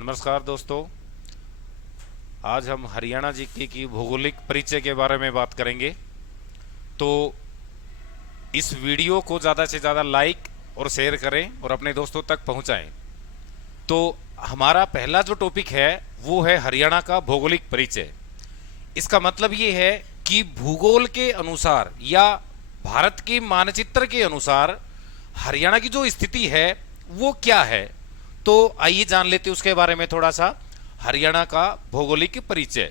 नमस्कार दोस्तों। आज हम हरियाणा जीके की भौगोलिक परिचय के बारे में बात करेंगे। तो इस वीडियो को ज़्यादा से ज़्यादा लाइक और शेयर करें और अपने दोस्तों तक पहुंचाएं। तो हमारा पहला जो टॉपिक है वो है हरियाणा का भौगोलिक परिचय। इसका मतलब ये है कि भूगोल के अनुसार या भारत के मानचित्र के अनुसार हरियाणा की जो स्थिति है वो क्या है। तो आइए जान लेते हैं उसके बारे में थोड़ा सा। हरियाणा का भौगोलिक परिचय।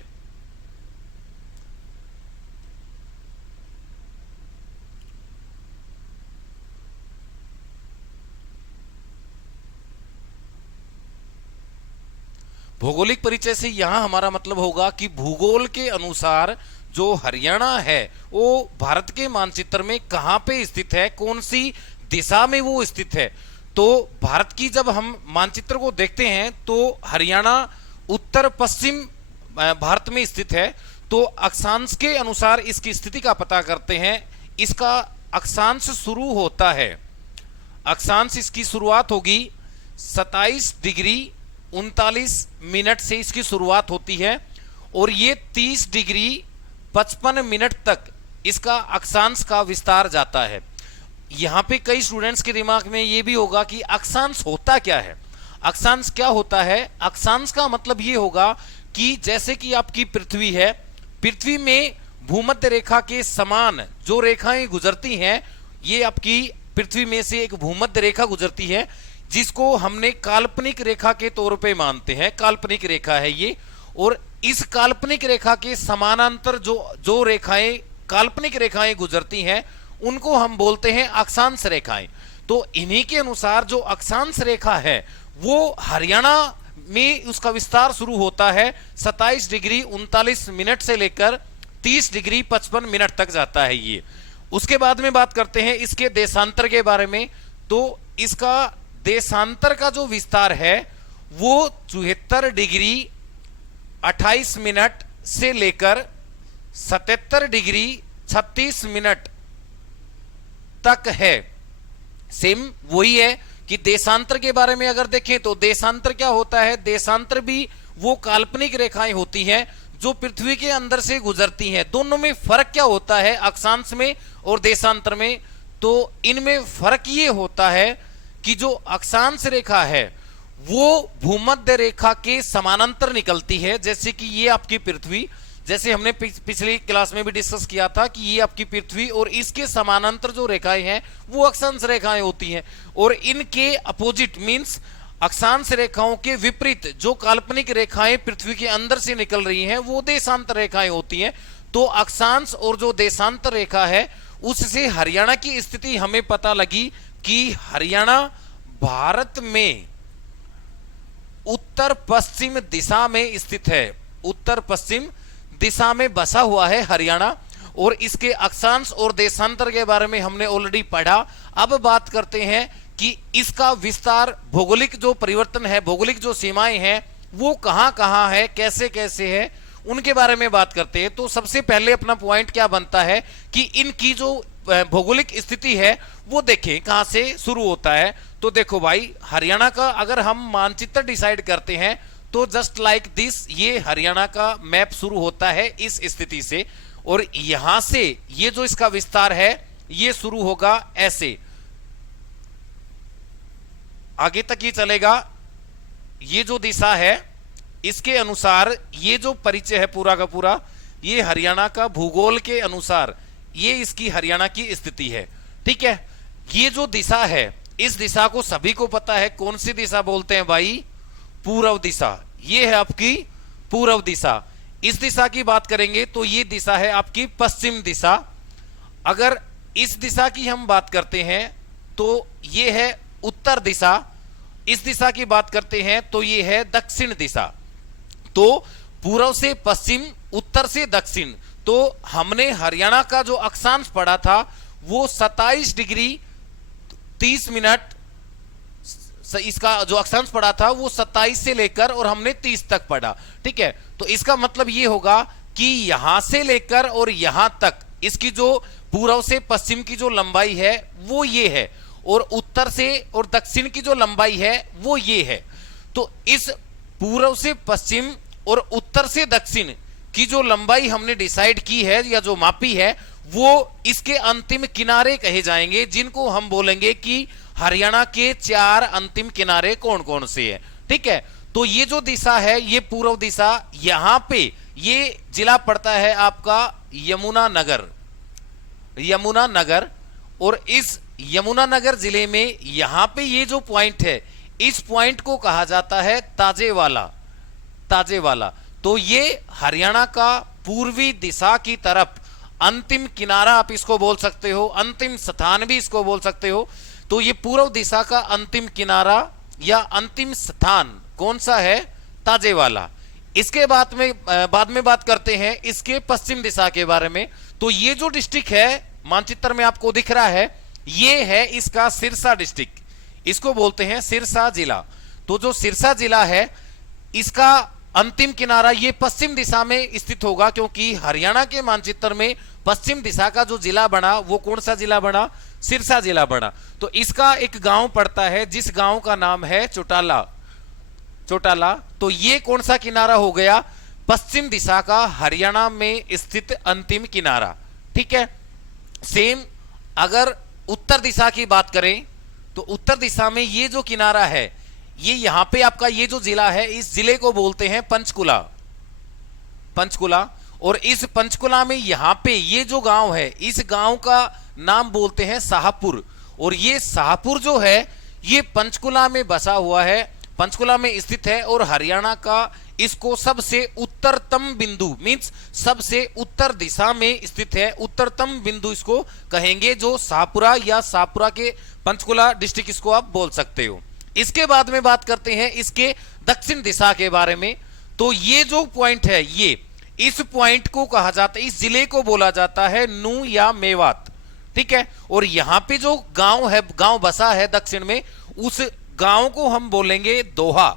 भौगोलिक परिचय से यहां हमारा मतलब होगा कि भूगोल के अनुसार जो हरियाणा है वो भारत के मानचित्र में कहां पे स्थित है, कौन सी दिशा में वो स्थित है। तो भारत की जब हम मानचित्र को देखते हैं तो हरियाणा उत्तर पश्चिम भारत में स्थित है। तो अक्षांश के अनुसार इसकी स्थिति का पता करते हैं। इसका अक्षांश शुरू होता है, अक्षांश इसकी शुरुआत होगी 27 डिग्री 39 मिनट से इसकी शुरुआत होती है और ये 30 डिग्री 55 मिनट तक इसका अक्षांश का विस्तार जाता है। यहाँ पे कई स्टूडेंट्स के दिमाग में ये भी होगा कि अक्षांश होता क्या है। अक्षांश क्या होता है? अक्षांश का मतलब ये होगा कि जैसे कि आपकी पृथ्वी है, पृथ्वी में भूमध्य रेखा के समान जो रेखाएं गुजरती हैं, ये आपकी पृथ्वी में से एक भूमध्य रेखा गुजरती है जिसको हमने काल्पनिक रेखा के तौर पे मानते हैं। काल्पनिक रेखा है ये, और इस काल्पनिक रेखा के समानांतर जो जो रेखाएं काल्पनिक रेखाएं गुजरती हैं उनको हम बोलते हैं अक्षांश रेखाएं। तो इन्हीं के अनुसार जो अक्षांश रेखा है वो हरियाणा में उसका विस्तार शुरू होता है 27 डिग्री 39 मिनट से लेकर 30 डिग्री 55 मिनट तक जाता है ये। उसके बाद में बात करते हैं इसके देशांतर के बारे में। तो इसका देशांतर का जो विस्तार है वो 74 डिग्री 28 मिनट से लेकर 77 डिग्री 36 मिनट तक है। सेम वही है कि देशांतर के बारे में अगर देखें तो देशांतर क्या होता है? देशांतर भी वो काल्पनिक रेखाएं होती हैं जो पृथ्वी के अंदर से गुजरती हैं। दोनों में फर्क क्या होता है अक्षांश में और देशांतर में? तो इनमें फर्क ये होता है कि जो अक्षांश रेखा है वो भूमध्य रेखा के समानांतर निकलती है। जैसे कि ये आपकी पृथ्वी, जैसे हमने पिछली क्लास में भी डिस्कस किया था कि ये आपकी पृथ्वी और इसके समानांतर जो रेखाएं हैं वो अक्षांश रेखाएं होती हैं, और इनके अपोजिट मींस अक्षांश रेखाओं के विपरीत जो काल्पनिक रेखाएं पृथ्वी के अंदर से निकल रही हैं वो देशांतर रेखाएं होती हैं। तो अक्षांश और जो देशांतर रेखा है उससे हरियाणा की स्थिति हमें पता लगी कि हरियाणा भारत में उत्तर पश्चिम दिशा में स्थित है। उत्तर पश्चिम दिशा में बसा हुआ है हरियाणा, और इसके अक्षांश और देशांतर के बारे में हमने ऑलरेडी पढ़ा। अब बात करते हैं कि इसका विस्तार, भौगोलिक जो परिवर्तन है, भौगोलिक जो सीमाएं हैं वो कहां कहां है, कैसे कैसे है, उनके बारे में बात करते हैं। तो सबसे पहले अपना पॉइंट क्या बनता है कि इनकी जो भौगोलिक स्थिति है वो देखें कहां से शुरू होता है। तो देखो भाई, हरियाणा का अगर हम मानचित्र डिसाइड करते हैं तो जस्ट लाइक दिस, ये हरियाणा का मैप शुरू होता है इस स्थिति से, और यहां से ये जो इसका विस्तार है ये शुरू होगा ऐसे, आगे तक ये चलेगा। ये जो दिशा है इसके अनुसार ये जो परिचय है पूरा का पूरा, ये हरियाणा का भूगोल के अनुसार ये इसकी हरियाणा की स्थिति है। ठीक है, ये जो दिशा है इस दिशा को सभी को पता है, कौन सी दिशा बोलते हैं भाई? पूर्व दिशा। ये है आपकी पूर्व दिशा। इस दिशा की बात करेंगे तो ये दिशा है आपकी पश्चिम दिशा। अगर इस दिशा की हम बात करते हैं तो ये है उत्तर दिशा। इस दिशा की बात करते हैं तो ये है दक्षिण दिशा। तो पूर्व से पश्चिम, उत्तर से दक्षिण। तो हमने हरियाणा का जो अक्षांश पढ़ा था वो 27 डिग्री 30 मिनट, इसका जो अक्षांश पढ़ा था वो 27 से लेकर और हमने 30 तक पढ़ा। ठीक है, तो इसका मतलब ये होगा कि यहां से लेकर और यहां तक इसकी जो पूर्व से पश्चिम की जो लंबाई है वो ये है, और उत्तर से और दक्षिण की जो लंबाई है वो ये है। तो इस पूर्व से पश्चिम और उत्तर से दक्षिण की जो लंबाई हमने डिसाइड की है या जो मापी है, वो इसके अंतिम किनारे कहे जाएंगे, जिनको हम बोलेंगे कि हरियाणा के 4 अंतिम किनारे कौन कौन से हैं। ठीक है, तो ये जो दिशा है, ये पूर्व दिशा, यहां पे ये जिला पड़ता है आपका यमुनानगर। यमुनानगर, और इस यमुनानगर जिले में यहां पे ये जो पॉइंट है, इस पॉइंट को कहा जाता है ताजेवाला। ताजेवाला, तो ये हरियाणा का पूर्वी दिशा की तरफ अंतिम किनारा आप इसको बोल सकते हो, अंतिम स्थान भी इसको बोल सकते हो। तो ये पूर्व दिशा का अंतिम किनारा या अंतिम स्थान कौन सा है? ताजेवाला। इसके बाद में बात करते हैं इसके पश्चिम दिशा के बारे में। तो ये जो डिस्ट्रिक्ट है मानचित्र में आपको दिख रहा है, ये है इसका सिरसा डिस्ट्रिक्ट, इसको बोलते हैं सिरसा जिला। तो जो सिरसा जिला है, इसका अंतिम किनारा ये पश्चिम दिशा में स्थित होगा, क्योंकि हरियाणा के मानचित्र में पश्चिम दिशा का जो जिला बना वो कौन सा जिला बना? सिरसा जिला बना। तो इसका एक गांव पड़ता है जिस गांव का नाम है चौटाला। चौटाला, तो ये कौन सा किनारा हो गया? पश्चिम दिशा का हरियाणा में स्थित अंतिम किनारा। ठीक है, सेम अगर उत्तर दिशा की बात करें तो उत्तर दिशा में ये जो किनारा है, ये यहां पे आपका ये जो जिला है, इस जिले को बोलते हैं पंचकुला। पंचकुला, और इस पंचकुला में यहां पे ये जो गांव है, इस गांव का नाम बोलते हैं शाहपुर। और ये शाहपुर जो है ये पंचकुला में बसा हुआ है, पंचकुला में स्थित है, और हरियाणा का इसको सबसे उत्तरतम बिंदु मींस सबसे उत्तर दिशा में स्थित है, उत्तरतम बिंदु इसको कहेंगे, जो शाहपुरा या शाहपुरा के पंचकुला डिस्ट्रिक्ट इसको आप बोल सकते हो। इसके बाद में बात करते हैं इसके दक्षिण दिशा के बारे में। तो ये जो पॉइंट है, ये इस पॉइंट को कहा जाता है, इस जिले को बोला जाता है नू या मेवात। ठीक है, और यहां पे जो गांव है, गांव बसा है दक्षिण में, उस गांव को हम बोलेंगे दोहा।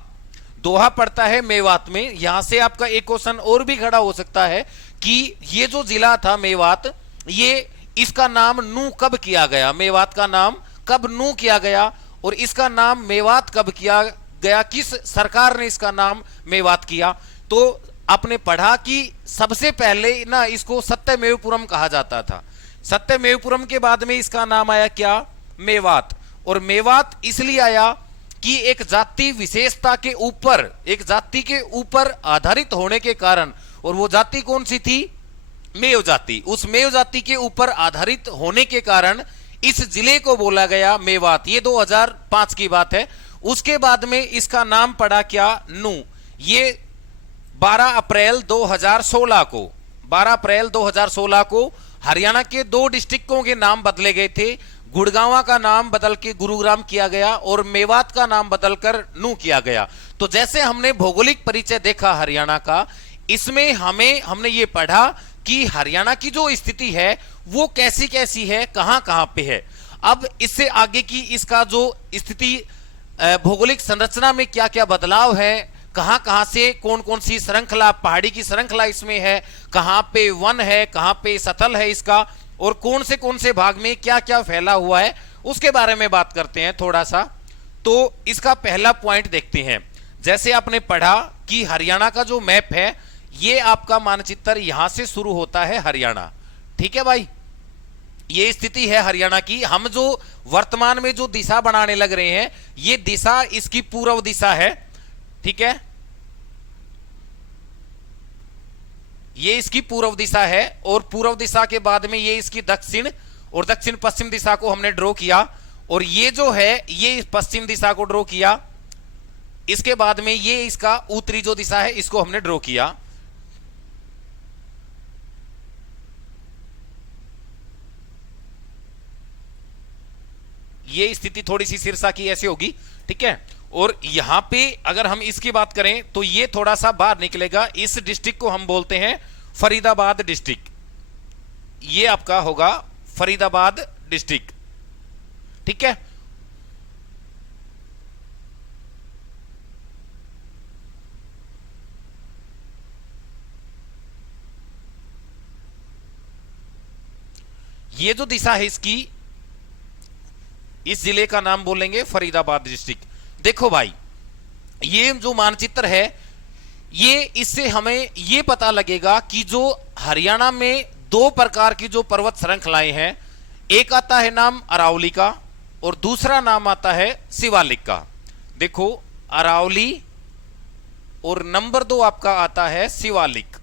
दोहा पड़ता है मेवात में। यहां से आपका एक क्वेश्चन और भी खड़ा हो सकता है कि ये जो जिला था मेवात, ये इसका नाम नू कब किया गया? मेवात का नाम कब नू किया गया, और इसका नाम मेवात कब किया गया? किस सरकार ने इसका नाम मेवात किया? तो आपने पढ़ा कि सबसे पहले ना इसको सत्यमेवपुरम कहा जाता था। सत्यमेवपुरम के बाद में इसका नाम आया क्या? मेवात। और मेवात इसलिए आया कि एक जाति विशेषता के ऊपर, एक जाति के ऊपर आधारित होने के कारण, और वो जाति कौन सी थी? मेव जाति। उस मेव जाति के ऊपर आधारित होने के कारण इस जिले को बोला गया मेवात। ये 2005 की बात है। उसके बाद में इसका नाम पड़ा क्या? नू। ये 12 अप्रैल 2016 को 12 अप्रैल 2016 को हरियाणा के 2 डिस्ट्रिक्टों के नाम बदले गए थे। गुड़गांवा का नाम बदल के गुरुग्राम किया गया, और मेवात का नाम बदलकर नू किया गया। तो जैसे हमने भौगोलिक परिचय देखा हरियाणा का, इसमें हमने ये पढ़ा कि हरियाणा की जो स्थिति है वो कैसी कैसी है, कहां कहां पे है। अब इससे आगे की इसका जो स्थिति भौगोलिक संरचना में क्या क्या बदलाव है, कहां कहां से कौन कौन सी श्रृंखला, पहाड़ी की श्रृंखला इसमें है, कहां पे वन है, कहां पे सतल है इसका, और कौन से भाग में क्या क्या फैला हुआ है, उसके बारे में बात करते हैं थोड़ा सा। तो इसका पहला पॉइंट देखते हैं। जैसे आपने पढ़ा कि हरियाणा का जो मैप है, ये आपका मानचित्र यहां से शुरू होता है हरियाणा। ठीक है भाई, ये स्थिति है हरियाणा की। हम जो वर्तमान में जो दिशा बनाने लग रहे हैं, ये दिशा इसकी पूर्व दिशा है। ठीक है, ये इसकी पूर्व दिशा है, और पूर्व दिशा के बाद में ये इसकी दक्षिण और दक्षिण पश्चिम दिशा को हमने ड्रॉ किया, और ये जो है ये पश्चिम दिशा को ड्रॉ किया। इसके बाद में ये इसका उत्तरी जो दिशा है इसको हमने ड्रॉ किया। ये स्थिति थोड़ी सी सिरसा की ऐसे होगी। ठीक है, और यहां पे अगर हम इसकी बात करें तो ये थोड़ा सा बाहर निकलेगा। इस डिस्ट्रिक्ट को हम बोलते हैं फरीदाबाद डिस्ट्रिक्ट। ये आपका होगा फरीदाबाद डिस्ट्रिक्ट। ठीक है, ये जो दिशा है इसकी, इस जिले का नाम बोलेंगे फरीदाबाद डिस्ट्रिक्ट। देखो भाई, ये जो मानचित्र है, ये इससे हमें ये पता लगेगा कि जो हरियाणा में दो प्रकार की जो पर्वत श्रृंखलाएं हैं, एक आता है नाम अरावली का और दूसरा नाम आता है शिवालिक का। देखो अरावली और नंबर 2 आपका आता है शिवालिक।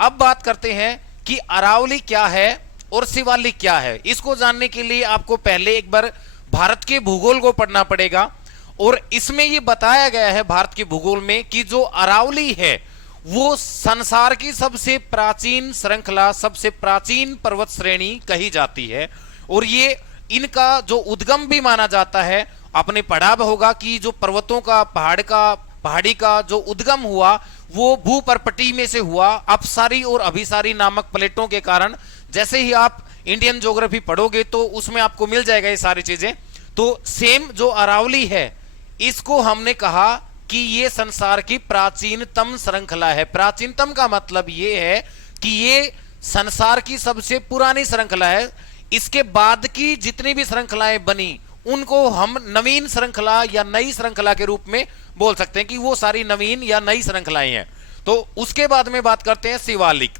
अब बात करते हैं कि अरावली क्या है और शिवालिक क्या है। इसको जानने के लिए आपको पहले एक बार भारत के भूगोल को पढ़ना पड़ेगा और इसमें यह बताया गया है भारत के भूगोल में कि जो अरावली है वो संसार की सबसे प्राचीन श्रृंखला, सबसे प्राचीन पर्वत श्रेणी कही जाती है और ये इनका जो उद्गम भी माना जाता है। आपने पढ़ा होगा कि जो पर्वतों का पहाड़ी का जो उद्गम हुआ वो भूपर्पटी में से हुआ अपसारी और अभिसारी नामक प्लेटों के कारण। जैसे ही आप इंडियन ज्योग्राफी पढ़ोगे तो उसमें आपको मिल जाएगा ये सारी चीजें। तो सेम जो अरावली है इसको हमने कहा कि ये संसार की प्राचीनतम श्रृंखला है। प्राचीनतम का मतलब ये है कि ये संसार की सबसे पुरानी श्रृंखला है। इसके बाद की जितनी भी श्रृंखलाएं बनी उनको हम नवीन श्रृंखला या नई श्रृंखला के रूप में बोल सकते हैं कि वो सारी नवीन या नई श्रृंखलाएं हैं। तो उसके बाद में बात करते हैं शिवालिक।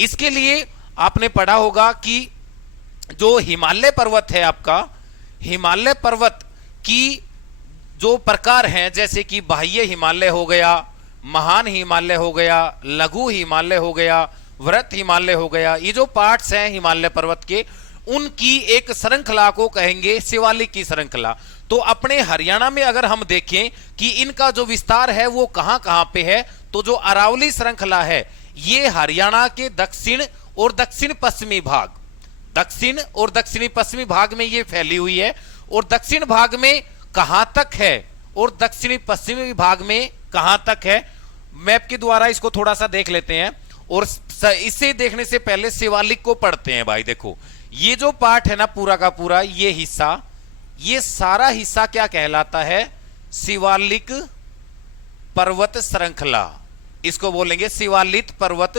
इसके लिए आपने पढ़ा होगा कि जो हिमालय पर्वत है आपका, हिमालय पर्वत की जो प्रकार हैं जैसे कि बाह्य हिमालय हो गया, महान हिमालय हो गया, लघु हिमालय हो गया, वृत हिमालय हो गया, ये जो पार्ट्स हैं हिमालय पर्वत के उनकी एक श्रृंखला को कहेंगे शिवालिक की श्रृंखला। तो अपने हरियाणा में अगर हम देखें कि इनका जो विस्तार है वो कहां कहां पे है, तो जो अरावली श्रृंखला है ये हरियाणा के दक्षिण और दक्षिण पश्चिमी भाग, दक्षिण और दक्षिणी पश्चिमी भाग में ये फैली हुई है। और दक्षिण भाग में कहां तक है और दक्षिणी पश्चिमी भाग में कहां तक है, मैप के द्वारा इसको थोड़ा सा देख लेते हैं। और इसे देखने से पहले शिवालिक को पढ़ते हैं। भाई देखो ये जो पार्ट है ना पूरा का पूरा, ये हिस्सा, ये सारा हिस्सा क्या कहलाता है, शिवालिक पर्वत श्रृंखला। इसको बोलेंगे शिवालिक पर्वत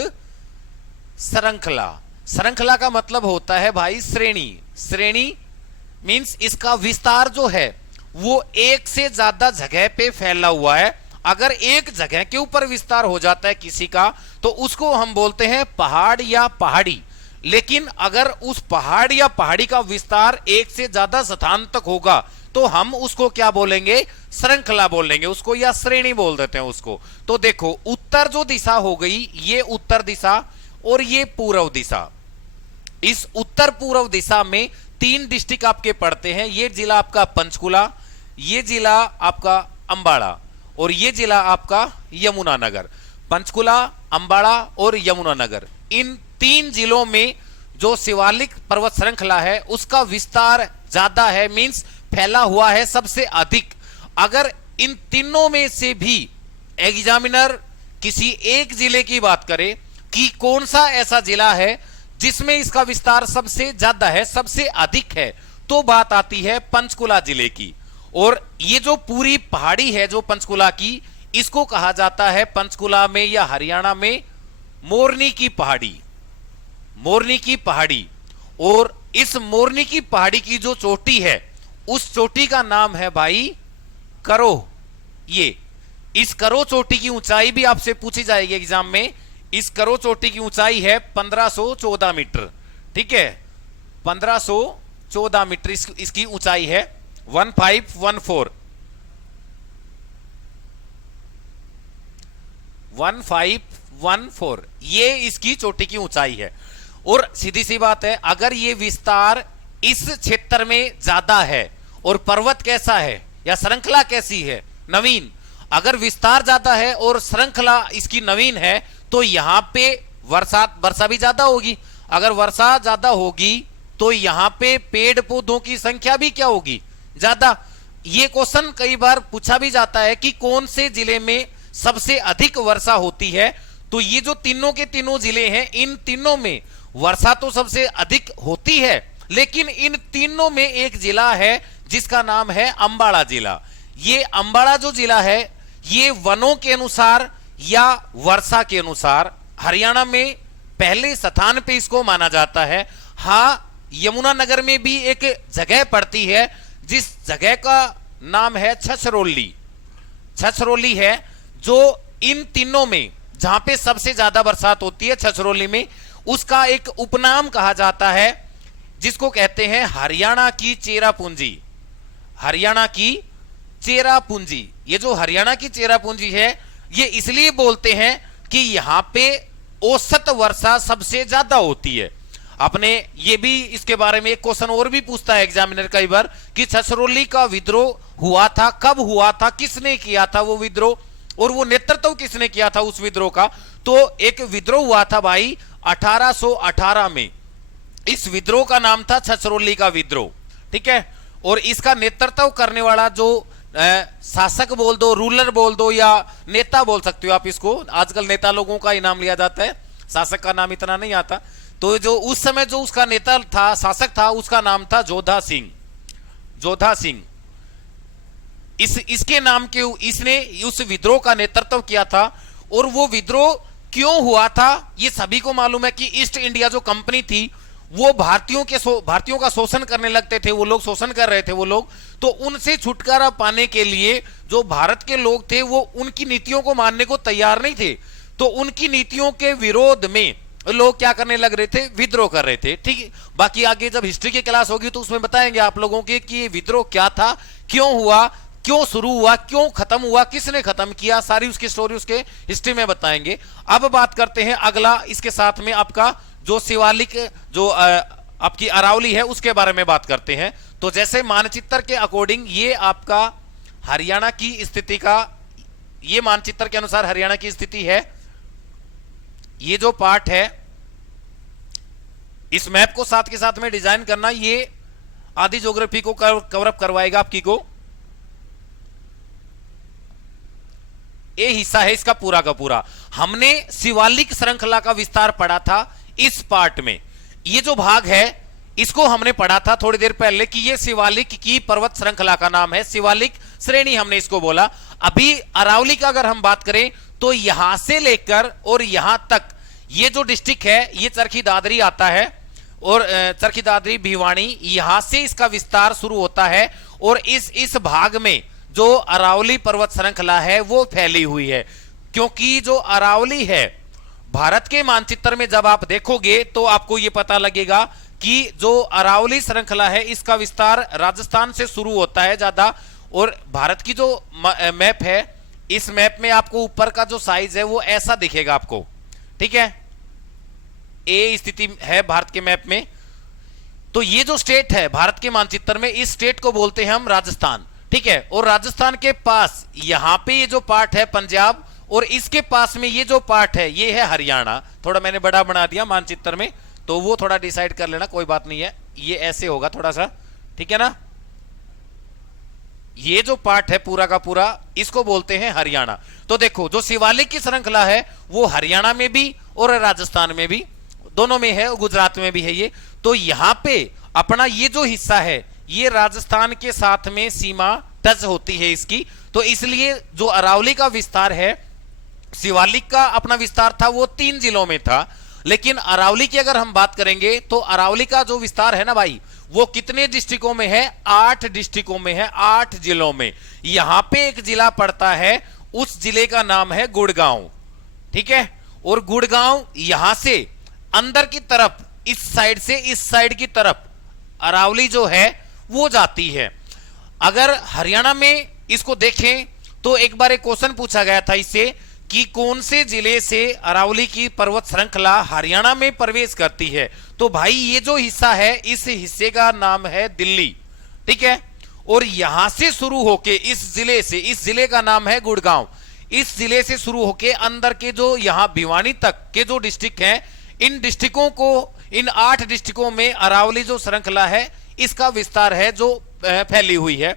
श्रृंखला। श्रृंखला का मतलब होता है भाई श्रेणी। श्रेणी मींस इसका विस्तार जो है वो एक से ज्यादा जगह पे फैला हुआ है। अगर एक जगह के ऊपर विस्तार हो जाता है किसी का तो उसको हम बोलते हैं पहाड़ या पहाड़ी। लेकिन अगर उस पहाड़ या पहाड़ी का विस्तार एक से ज्यादा स्थान तक होगा तो हम उसको क्या बोलेंगे, श्रृंखला बोलेंगे उसको, या श्रेणी बोल देते हैं उसको। तो देखो उत्तर जो दिशा हो गई ये उत्तर दिशा और ये पूर्व दिशा। इस उत्तर पूर्व दिशा में 3 डिस्ट्रिक्ट आपके पड़ते हैं। ये जिला आपका पंचकुला, ये जिला आपका अंबाड़ा और ये जिला आपका यमुनानगर। पंचकुला, अंबाड़ा और यमुनानगर, इन 3 जिलों में जो शिवालिक पर्वत श्रृंखला है उसका विस्तार ज्यादा है, मींस फैला हुआ है सबसे अधिक। अगर इन तीनों में से भी एग्जामिनर किसी एक जिले की बात करे कि कौन सा ऐसा जिला है जिसमें इसका विस्तार सबसे ज्यादा है, सबसे अधिक है, तो बात आती है पंचकुला जिले की। और ये जो पूरी पहाड़ी है जो पंचकुला की, इसको कहा जाता है पंचकुला में या हरियाणा में मोरनी की पहाड़ी। मोरनी की पहाड़ी। और इस मोरनी की पहाड़ी की जो चोटी है उस चोटी का नाम है भाई करो। ये इस करो चोटी की ऊंचाई भी आपसे पूछी जाएगी एग्जाम में। इस करो चोटी की ऊंचाई है 1514 मीटर। ठीक है, 1514 मीटर इसकी ऊंचाई है। 1514 ये इसकी चोटी की ऊंचाई है। और सीधी सी बात है, अगर ये विस्तार इस क्षेत्र में ज्यादा है और पर्वत कैसा है या श्रृंखला कैसी है, नवीन, अगर विस्तार ज्यादा है और श्रृंखला इसकी नवीन है तो यहां पे वर्षा भी ज्यादा होगी। अगर वर्षा ज्यादा होगी तो यहां पे पेड़ पौधों की संख्या भी क्या होगी, ज्यादा। ये क्वेश्चन कई बार पूछा भी जाता है कि कौन से जिले में सबसे अधिक वर्षा होती है। तो ये जो तीनों के तीनों जिले हैं, इन तीनों में वर्षा तो सबसे अधिक होती है, लेकिन इन तीनों में एक जिला है जिसका नाम है अंबाड़ा जिला। ये अंबाड़ा जो जिला है ये वनों के अनुसार या वर्षा के अनुसार हरियाणा में पहले स्थान पे इसको माना जाता है। हाँ, यमुनानगर में भी एक जगह पड़ती है जिस जगह का नाम है छछरौली। छछरौली है, जो इन तीनों में जहां पे सबसे ज्यादा बरसात होती है छछरौली में, उसका एक उपनाम कहा जाता है जिसको कहते हैं हरियाणा की चेरापूंजी। हरियाणा की चेरापूंजी, ये जो हरियाणा की चेरापूंजी है ये इसलिए बोलते हैं कि यहां पे औसत वर्षा सबसे ज्यादा होती है। आपने ये भी इसके बारे में एक क्वेश्चन और भी पूछता है एग्जामिनर कई बार कि छछरौली का विद्रोह हुआ था, कब हुआ था, किसने किया था वो विद्रोह, और वो नेतृत्व किसने किया था उस विद्रोह का। तो एक विद्रोह हुआ था भाई 1818 में, इस विद्रोह का नाम था छछरौली का विद्रोह, ठीक है। और इसका नेतृत्व करने वाला जो शासक बोल दो, रूलर बोल दो, या नेता बोल सकते हो आप इसको, आजकल नेता लोगों का इनाम लिया जाता है, शासक का नाम इतना नहीं आता। तो जो उस समय जो उसका नेता था, शासक था, उसका नाम था जोधा सिंह। जोधा सिंह इसके नाम के इसने उस विद्रोह का नेतृत्व किया था। और वो विद्रोह क्यों हुआ था ये सभी को मालूम है कि ईस्ट इंडिया जो कंपनी थी वो भारतीयों का शोषण करने लगते थे, वो लोग शोषण कर रहे थे वो लोग। तो उनसे छुटकारा पाने के लिए जो भारत के लोग थे वो उनकी नीतियों को मानने को तैयार नहीं थे। तो उनकी नीतियों के विरोध में लोग क्या करने लग रहे थे, विद्रोह कर रहे थे, ठीक है। बाकी आगे जब हिस्ट्री की क्लास होगी तो उसमें बताएंगे आप लोगों के कि ये विद्रोह क्या था, क्यों हुआ, क्यों शुरू हुआ, क्यों खत्म हुआ, किसने खत्म किया, सारी उसकी स्टोरी उसके हिस्ट्री में बताएंगे। अब बात करते हैं अगला, इसके साथ में आपका जो शिवालिक जो आपकी अरावली है उसके बारे में बात करते हैं। तो जैसे मानचित्र के अकॉर्डिंग ये आपका हरियाणा की स्थिति का, ये मानचित्र के अनुसार हरियाणा की स्थिति है। ये जो पार्ट है इस मैप को साथ के साथ में डिजाइन करना, ये आधी ज्योग्राफी को कवर अप करवाएगा आपकी को। ये हिस्सा है इसका पूरा का पूरा। हमने शिवालिक श्रृंखला का विस्तार पढ़ा था इस पार्ट में। ये जो भाग है इसको हमने पढ़ा था थोड़ी देर पहले कि ये शिवालिक की पर्वत श्रृंखला का नाम है, शिवालिक श्रेणी हमने इसको बोला। अभी अरावली का अगर हम बात करें तो यहां से लेकर और यहां तक ये जो डिस्ट्रिक्ट है ये चरखी दादरी आता है, और चरखी दादरी भिवानी, यहां से इसका विस्तार शुरू होता है। और इस भाग में जो अरावली पर्वत श्रृंखला है वो फैली हुई है, क्योंकि जो अरावली है भारत के मानचित्र में जब आप देखोगे तो आपको यह पता लगेगा कि जो अरावली श्रृंखला है इसका विस्तार राजस्थान से शुरू होता है ज्यादा। और भारत की जो मैप है, इस मैप में आपको ऊपर का जो साइज है वो ऐसा दिखेगा आपको, ठीक है। ए स्थिति है भारत के मैप में। तो ये जो स्टेट है भारत के मानचित्र में, इस स्टेट को बोलते हैं हम राजस्थान, ठीक है। और राजस्थान के पास यहां पे ये जो पार्ट है पंजाब, और इसके पास में ये जो पार्ट है ये है हरियाणा। थोड़ा मैंने बड़ा बना दिया मानचित्र में, तो वो थोड़ा डिसाइड कर लेना, कोई बात नहीं है, ये ऐसे होगा थोड़ा सा, ठीक है ना। ये जो पार्ट है पूरा का पूरा इसको बोलते हैं हरियाणा। तो देखो जो शिवालिक की श्रृंखला है वो हरियाणा में भी और राजस्थान में भी, दोनों में है, गुजरात में भी है ये। तो यहां पे अपना ये जो हिस्सा है ये राजस्थान के साथ में सीमा टच होती है इसकी। तो इसलिए जो अरावली का विस्तार है, शिवालिक का अपना विस्तार था वो 3 जिलों में था, लेकिन अरावली की अगर हम बात करेंगे तो अरावली का जो विस्तार है ना भाई वो कितने डिस्ट्रिक्टों में है, 8 डिस्ट्रिक्टों में है, 8 जिलों में। यहां पे एक जिला पड़ता है, उस जिले का नाम है गुड़गांव, ठीक है। और गुड़गांव यहां से अंदर की तरफ, इस साइड से इस साइड की तरफ अरावली जो है वो जाती है। अगर हरियाणा में इसको देखें तो एक बार एक क्वेश्चन पूछा गया था इससे कि कौन से जिले से अरावली की पर्वत श्रृंखला हरियाणा में प्रवेश करती है। तो भाई ये जो हिस्सा है इस हिस्से का नाम है दिल्ली, ठीक है। और यहां से शुरू होके इस जिले से, इस जिले का नाम है गुड़गांव, इस जिले से शुरू होके अंदर के जो यहां भिवानी तक के जो डिस्ट्रिक्ट हैं, इन डिस्ट्रिक्टों को, इन 8 डिस्ट्रिक्टों में अरावली जो श्रृंखला है इसका विस्तार है जो फैली हुई है।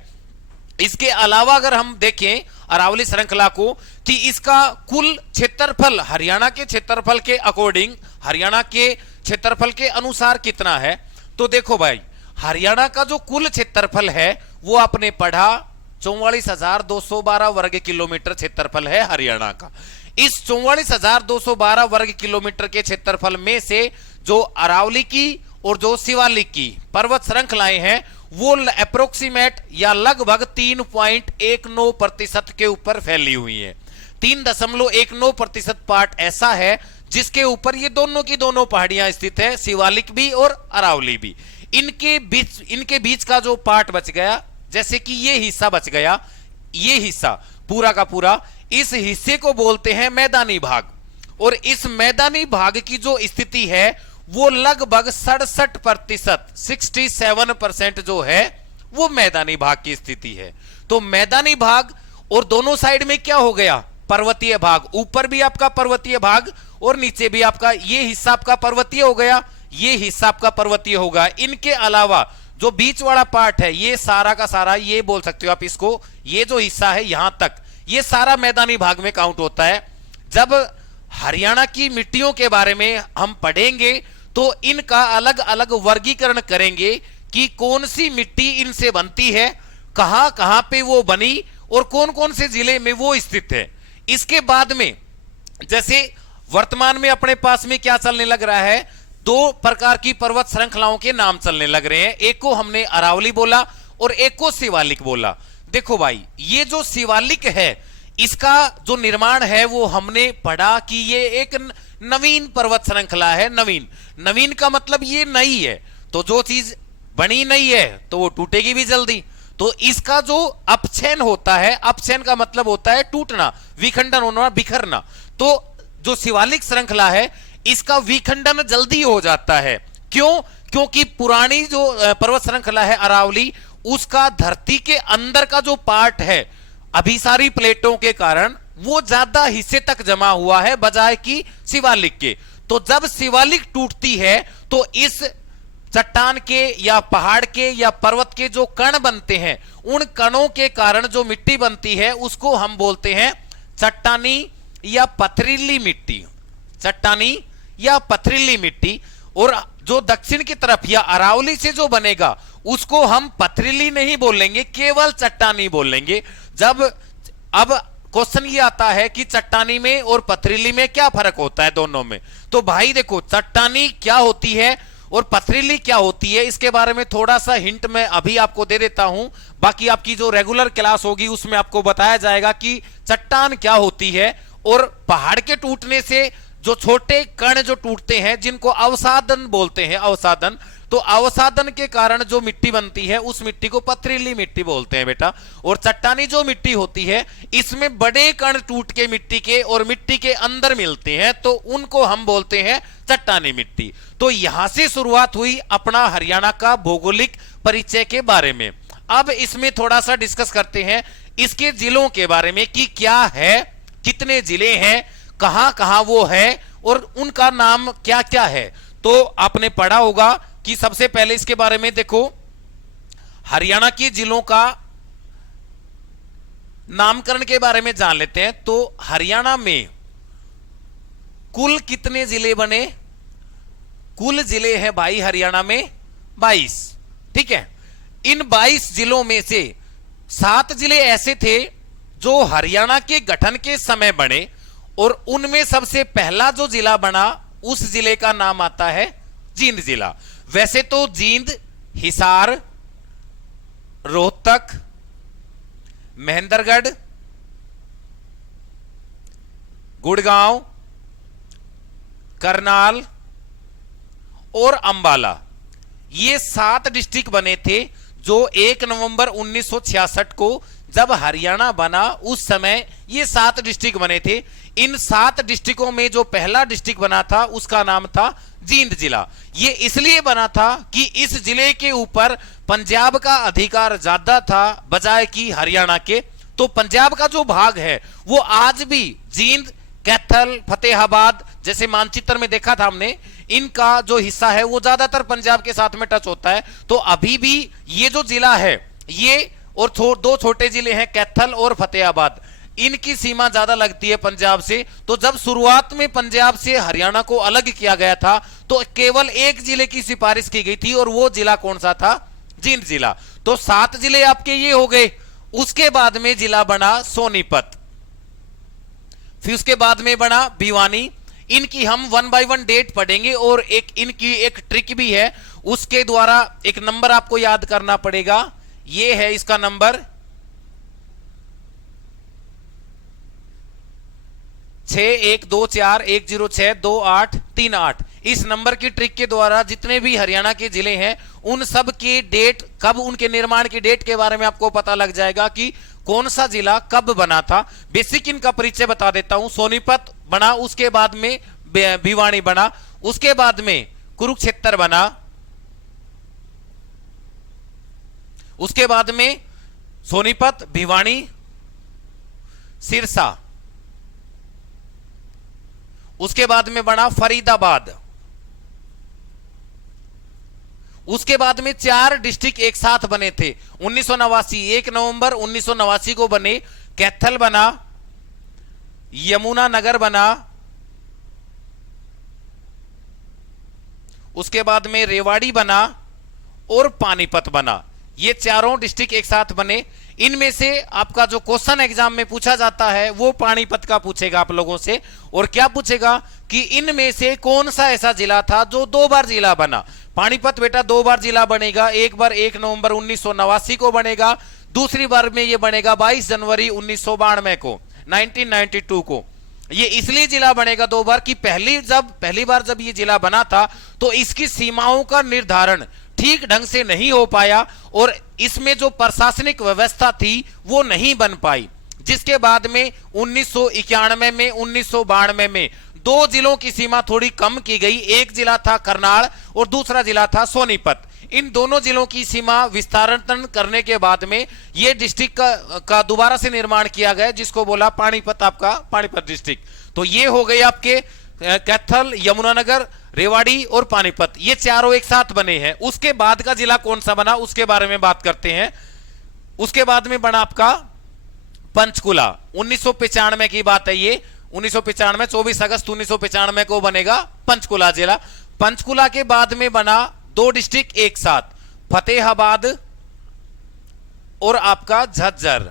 इसके अलावा अगर हम देखें अरावली श्रृंखला को कि इसका कुल क्षेत्रफल हरियाणा के क्षेत्रफल के अकॉर्डिंग, हरियाणा के क्षेत्रफल के अनुसार कितना है, तो देखो भाई हरियाणा का जो कुल क्षेत्रफल है वो आपने पढ़ा 44,212 वर्ग किलोमीटर क्षेत्रफल है हरियाणा का। इस 44,212 वर्ग किलोमीटर के क्षेत्रफल में से जो अरावली की और जो शिवालिक की पर्वत श्रृंखलाएं हैं वो अप्रोक्सीमेट या लगभग 3.19% के ऊपर फैली हुई है। 3.19% पार्ट ऐसा है जिसके ऊपर ये दोनों की दोनों पहाड़ियां स्थित है, शिवालिक भी और अरावली भी। इनके बीच का जो पार्ट बच गया, जैसे कि ये हिस्सा बच गया, ये हिस्सा पूरा का पूरा, इस हिस्से को बोलते हैं मैदानी भाग। और इस मैदानी भाग की जो स्थिति है वो लगभग 67%, 67% जो है वो मैदानी भाग की स्थिति है। तो मैदानी भाग और दोनों साइड में क्या हो गया, पर्वतीय भाग। ऊपर भी आपका पर्वतीय भाग और नीचे भी आपका, ये हिस्सा आपका पर्वतीय हो गया, ये हिस्सा आपका पर्वतीय होगा। इनके अलावा जो बीच वाला पार्ट है ये सारा का सारा, ये बोल सकते हो आप इसको, ये जो हिस्सा है यहां तक, ये सारा मैदानी भाग में काउंट होता है। जब हरियाणा की मिट्टियों के बारे में हम पढ़ेंगे तो इनका अलग अलग वर्गीकरण करेंगे कि कौन सी मिट्टी इनसे बनती है, कहां कहां पे वो बनी और कौन कौन से जिले में वो स्थित है। इसके बाद में जैसे वर्तमान में अपने पास में क्या चलने लग रहा है, दो प्रकार की पर्वत श्रृंखलाओं के नाम चलने लग रहे हैं। एक को हमने अरावली बोला और एक को शिवालिक बोला। देखो भाई, ये जो शिवालिक है इसका जो निर्माण है वो हमने पढ़ा कि ये एक नवीन पर्वत श्रृंखला है। नवीन का मतलब ये नई है, तो जो चीज बनी नहीं है तो वो टूटेगी भी जल्दी। तो इसका जो अपक्षयन होता है, अपक्षयन का मतलब होता है टूटना, विखंडन होना, बिखरना। तो जो शिवालिक श्रृंखला है इसका विखंडन जल्दी हो जाता है। क्यों? क्योंकि पुरानी जो पर्वत श्रृंखला है अरावली, उसका धरती के अंदर का जो पार्ट है अभिसारी प्लेटों के कारण वो ज्यादा हिस्से तक जमा हुआ है बजाय कि शिवालिक के। तो जब शिवालिक टूटती है तो इस चट्टान के या पहाड़ के या पर्वत के जो कण बनते हैं, उन कणों के कारण जो मिट्टी बनती है उसको हम बोलते हैं चट्टानी या पथरीली मिट्टी। चट्टानी या पथरीली मिट्टी। और जो दक्षिण की तरफ या अरावली से जो बनेगा उसको हम पथरीली नहीं बोलेंगे, केवल चट्टानी बोलेंगे। जब अब क्वेश्चन ये आता है कि चट्टानी में और पथरीली में क्या फर्क होता है दोनों में, तो भाई देखो, चट्टानी क्या होती है और पथरीली क्या होती है, इसके बारे में थोड़ा सा हिंट मैं अभी आपको दे देता हूं। बाकी आपकी जो रेगुलर क्लास होगी उसमें आपको बताया जाएगा कि चट्टान क्या होती है। और पहाड़ के टूटने से जो छोटे कण जो टूटते हैं जिनको अवसादन बोलते हैं, अवसादन, तो अवसादन के कारण जो मिट्टी बनती है उस मिट्टी को पथरीली मिट्टी बोलते हैं बेटा। और चट्टानी जो मिट्टी होती है इसमें बड़े कण टूट के मिट्टी के और मिट्टी के अंदर मिलते हैं, तो उनको हम बोलते हैं चट्टानी मिट्टी। तो यहां से शुरुआत हुई अपना हरियाणा का भौगोलिक परिचय के बारे में। अब इसमें थोड़ा सा डिस्कस करते हैं इसके जिलों के बारे में कि क्या है, कितने जिले हैं, कहां कहां वो है और उनका नाम क्या क्या है। तो आपने पढ़ा होगा कि सबसे पहले इसके बारे में देखो, हरियाणा के जिलों का नामकरण के बारे में जान लेते हैं। तो हरियाणा में कुल कितने जिले बने? कुल जिले हैं भाई हरियाणा में 22। ठीक है, इन 22 जिलों में से 7 जिले ऐसे थे जो हरियाणा के गठन के समय बने और उनमें सबसे पहला जो जिला बना उस जिले का नाम आता है जींद जिला। वैसे तो जींद, हिसार, रोहतक, महेंद्रगढ़, गुड़गांव, करनाल और अंबाला, ये 7 डिस्ट्रिक्ट बने थे जो 1 नवंबर 1966 को जब हरियाणा बना उस समय ये 7 डिस्ट्रिक्ट बने थे। इन 7 डिस्ट्रिक्टों में जो पहला डिस्ट्रिक्ट बना था उसका नाम था जींद जिला। ये इसलिए बना था कि इस जिले के ऊपर पंजाब का अधिकार ज्यादा था बजाय कि हरियाणा के। तो पंजाब का जो भाग है वो आज भी जींद, कैथल, फतेहाबाद, जैसे मानचित्र में देखा था हमने, इनका जो हिस्सा है वो ज्यादातर पंजाब के साथ में टच होता है। तो अभी भी ये जो जिला है ये और 2 छोटे जिले हैं कैथल और फतेहाबाद, इनकी सीमा ज्यादा लगती है पंजाब से। तो जब शुरुआत में पंजाब से हरियाणा को अलग किया गया था तो केवल एक जिले की सिफारिश की गई थी और वो जिला कौन सा था? जींद जिला। तो 7 जिले आपके ये हो गए। उसके बाद में जिला बना सोनीपत, फिर उसके बाद में बना भिवानी। इनकी हम 1 बाय 1 डेट पढ़ेंगे और इनकी एक ट्रिक भी है, उसके द्वारा एक नंबर आपको याद करना पड़ेगा, ये है इसका नंबर 6124106288। इस नंबर की ट्रिक के द्वारा जितने भी हरियाणा के जिले हैं उन सब के डेट, कब उनके निर्माण की डेट के बारे में आपको पता लग जाएगा कि कौन सा जिला कब बना था। बेसिक इनका परिचय बता देता हूं। सोनीपत बना, उसके बाद में भिवानी बना, उसके बाद में कुरुक्षेत्र बना, उसके बाद में सोनीपत, भिवानी, सिरसा, उसके बाद में बना फरीदाबाद, उसके बाद में 4 डिस्ट्रिक्ट एक साथ बने थे 1989। 1 नवंबर 1989 को बने। कैथल बना, यमुनानगर बना, उसके बाद में रेवाड़ी बना और पानीपत बना। ये चारों डिस्ट्रिक्ट एक साथ बने। इनमें से आपका जो क्वेश्चन एग्जाम में पूछा जाता है वो पानीपत का पूछेगा आप लोगों से। और क्या पूछेगा कि इनमें से कौन सा ऐसा जिला था जो 2 बार जिला बना। पानीपत बेटा 2 बार जिला बनेगा। एक बार 1 नवंबर 1989 को बनेगा, दूसरी बार में ये बनेगा 22 जनवरी 1992 को, 1992 को। ये इसलिए जिला बनेगा 2 बार कि पहली बार जब ये जिला बना था तो इसकी सीमाओं का निर्धारण ठीक ढंग से नहीं हो पाया और इसमें जो प्रशासनिक व्यवस्था थी वो नहीं बन पाई, जिसके बाद में 1991 में 1992 में 2 जिलों की सीमा थोड़ी कम की गई। एक जिला था करनाल और दूसरा जिला था सोनीपत। इन दोनों जिलों की सीमा विस्तारण करने के बाद में ये डिस्ट्रिक्ट का दोबारा से निर्माण किया गया, जिसको बोला पानीपत, आपका पानीपत डिस्ट्रिक्ट। तो ये हो गए आपके कैथल, यमुनानगर, रेवाड़ी और पानीपत, ये चारों एक साथ बने हैं। उसके बाद का जिला कौन सा बना उसके बारे में बात करते हैं। उसके बाद में बना आपका पंचकुला। 1995 की बात है ये, 1995, 24 अगस्त 1995 को बनेगा पंचकुला जिला। पंचकुला के बाद में बना 2 डिस्ट्रिक्ट एक साथ, फतेहाबाद और आपका झज्जर।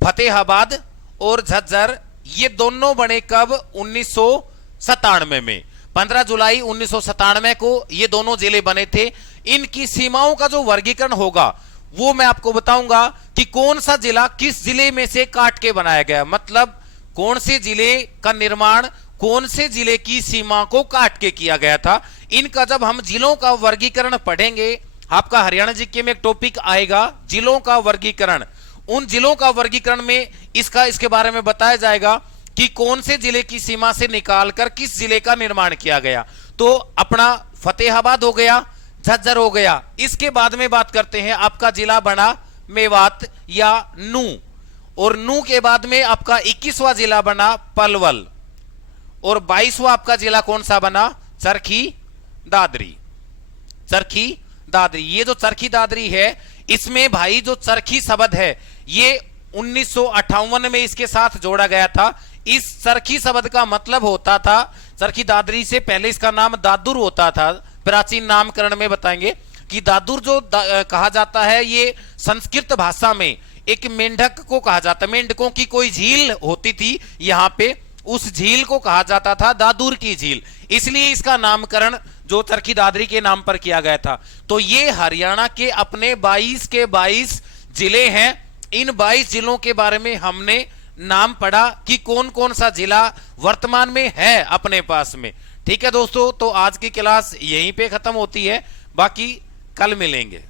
फतेहाबाद और झज्जर ये दोनों बने कब? 1997 में। 15 जुलाई 1997 को ये दोनों जिले बने थे। इनकी सीमाओं का जो वर्गीकरण होगा वो मैं आपको बताऊंगा कि कौन सा जिला किस जिले में से काट के बनाया गया, मतलब कौन से जिले का निर्माण कौन से जिले की सीमा को काट के किया गया था। इनका जब हम जिलों का वर्गीकरण पढ़ेंगे, आपका हरियाणा जीके में एक टॉपिक आएगा जिलों का वर्गीकरण। उन जिलों का वर्गीकरण में इसके बारे में बताया जाएगा कि कौन से जिले की सीमा से निकालकर किस जिले का निर्माण किया गया। तो अपना फतेहाबाद हो गया, झज्जर हो गया। इसके बाद में बात करते हैं, आपका जिला बना मेवात या नू, और नू के बाद में आपका 21वां जिला बना पलवल, और 22वां आपका जिला कौन सा बना? चरखी दादरी। चरखी दादरी, ये जो चरखी दादरी है इसमें भाई जो चरखी शब्द है ये 1958 में इसके साथ जोड़ा गया था। इस चरखी शब्द का मतलब होता था, चरखी दादरी से पहले इसका नाम दादुर होता था। प्राचीन नामकरण में बताएंगे कि दादुर जो कहा जाता है ये संस्कृत भाषा में एक मेंढक को कहा जाता है। मेंढकों की कोई झील होती थी यहाँ पे, उस झील को कहा जाता था दादुर की झील, इसलिए इसका नामकरण जो चरखी दादरी के नाम पर किया गया था। तो ये हरियाणा के अपने 22 के 22 जिले हैं। इन 22 जिलों के बारे में हमने नाम पढ़ा कि कौन कौन सा जिला वर्तमान में है अपने पास में। ठीक है दोस्तों, तो आज की क्लास यहीं पे खत्म होती है, बाकी कल मिलेंगे।